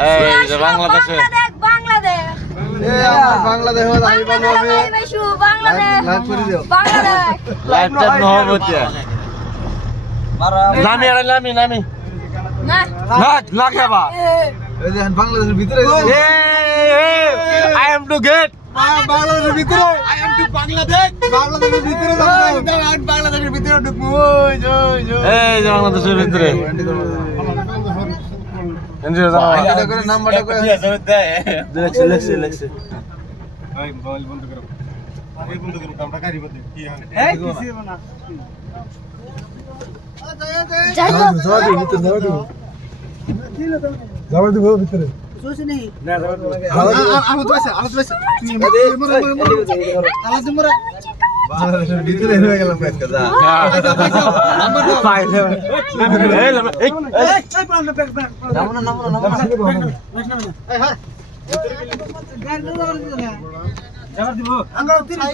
এই যে বাংলাদেশে বাংলাদেশ বাংলাদেশ হল আমি বাংলাদেশ লাইভ করে দিও লাইভটা নহবতে নামি আরে নামি নামি না না না খাবা এই যে বাংলাদেশের ভিতরে আই এম টু গেট বাংলাদেশের ভিতরে আই এম টু বাংলাদেশ বাংলাদেশের ভিতরে বাংলাদেশের ভিতরে ঢুকবো এই যে বাংলাদেশের ভিতরে এনজয় এটা করে নাম্বারটা করে লেখছে লেখছে ভাই মোবাইল বন্ধ করো আগে বন্ধ করো কামটা গাড়ি বন্ধ কি হয় যাই যাবার দিব ভিতরে বাংলাদেশের ভিতরে হয়ে গেলাম আজকে যা পাইলে নামো না